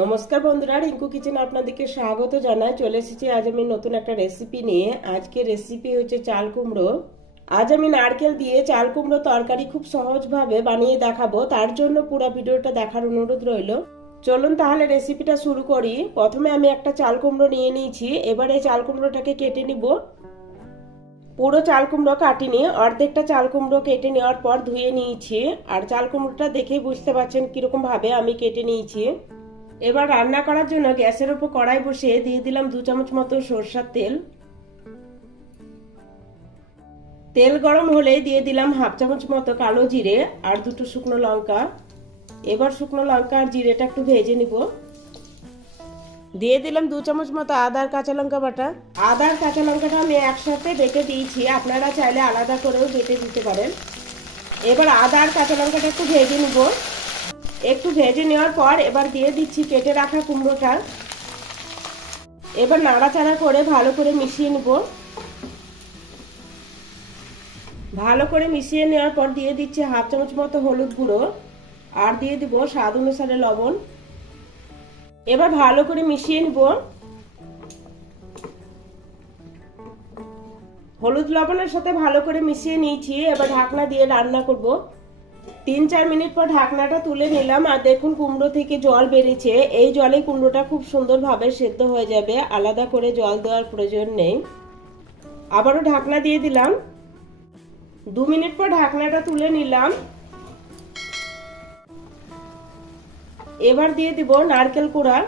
নমস্কার বন্ধুরা, রিঙ্কু কিচেনে আপনাদেরকে স্বাগত জানাই। চলে এসেছি আজ আমি নতুন একটা রেসিপি নিয়ে। আজকে রেসিপি হচ্ছে চাল কুমড়ো। আজ আমি নারকেল দিয়ে চাল কুমড়ো তরকারি খুব সহজভাবে বানিয়ে দেখাবো। তার জন্য পুরো ভিডিওটা দেখার অনুরোধ রইল। চলুন তাহলে রেসিপিটা শুরু করি। প্রথমে আমি একটা চাল কুমড়ো নিয়ে নিয়েছি। এবার এই চাল কুমড়োটাকে কেটে নিব। পুরো চাল কুমড়ো কাটিনি, অর্ধেকটা চাল কুমড়ো কেটে নেওয়ার পর ধুয়ে নিয়েছি। আর চাল কুমড়োটা দেখেই বুঝতে পারছেন কিরকম ভাবে আমি কেটে নিয়েছি। এবার রান্না করার জন্য গ্যাসের উপর কড়াই বসিয়ে দিয়ে দিলাম 2 চামচ মতো সরষের তেল। তেল গরম হলে দিয়ে দিলাম 1/2 চামচ মতো কালো জিরে আর 2টো শুকনো লঙ্কা। এবার শুকনো লঙ্কা আর জিরেটা একটু ভেজে নিব। দিয়ে দিলাম 2 চামচ মতো আদা আর কাঁচা লঙ্কা বাটা। আদা আর কাঁচা লঙ্কাটা আমি একসাথে বেটে দিয়েছি, আপনারা চাইলে আলাদা করেও বেটে দিতে পারেন। এবার আদা আর কাঁচা লঙ্কাটা একটু ভেজে নিব। একটু ভেজে নেওয়ার পর এবার দিয়ে দিচ্ছি কেটে রাখা কুমড়োটা। এবার নাড়াচাড়া করে ভালো করে মিশিয়ে নেব। ভালো করে মিশিয়ে নেওয়ার পর দিয়ে দিচ্ছি 1/2 চামচ মতো হলুদ গুঁড়ো আর দিয়ে দিব স্বাদ অনুসারে লবণ। এবার ভালো করে মিশিয়ে নেব। হলুদ লবণের সাথে ভালো করে মিশিয়ে নিয়েছি। এবার ঢাকনা দিয়ে রান্না করব। 3-4 মিনিট পর ঢাকনাটা তুলে নিলাম আর দেখুন কুমড়ো থেকে জল বেরিয়েছে। এই জলে কুমড়োটা খুব সুন্দরভাবে সেদ্ধ হয়ে যাবে, আলাদা করে জল দেওয়ার প্রয়োজন নেই। আবারও ঢাকনা দিয়ে দিলাম। 2 মিনিট পর ঢাকনাটা তুলে নিলাম। এবার দিয়ে দিব নারকেল কোড়া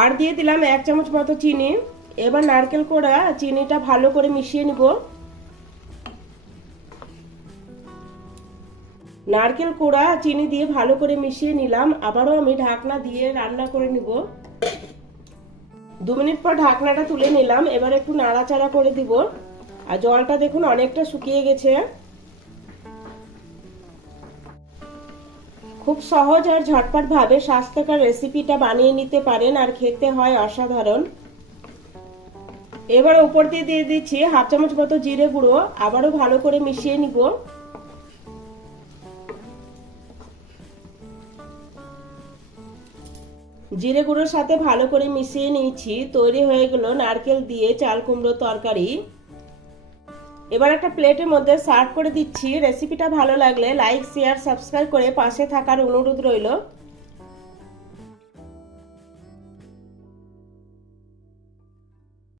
আর দিয়ে দিলাম 1 চামচ মতো চিনি। এবার নারকেল কোড়া চিনিটা ভালো করে মিশিয়ে নিব। নারকেল কোড়া চিনি দিয়ে ভালো করে মিশিয়ে নিলাম। আবারও আমি ঢাকনা দিয়ে রান্না করে নিব। 2 মিনিট পর ঢাকনাটা তুলে নিলাম। এবার একটু নাড়াচাড়া করে দিব। আর জলটা দেখুন অনেকটা শুকিয়ে গেছে। খুব সহজ আর ঝটপট ভাবে স্বাস্থ্যকর রেসিপিটা বানিয়ে নিতে পারেন আর খেতে হয় অসাধারণ। এবার উপর দিয়ে দিয়ে দিচ্ছি 1/2 চামচ মতো জিরে গুঁড়ো। আবারও ভালো করে মিশিয়ে নিব। জিরে গুঁড়োর সাথে ভালো করে মিশিয়ে নিয়েছি। তৈরি হয়ে গেল নারকেল দিয়ে চাল কুমড়ো তরকারি। এবার একটা প্লেটের মধ্যে সার্ভ করে দিচ্ছি। রেসিপিটা ভালো লাগলে লাইক, শেয়ার, সাবস্ক্রাইব করে পাশে থাকার অনুরোধ রইল।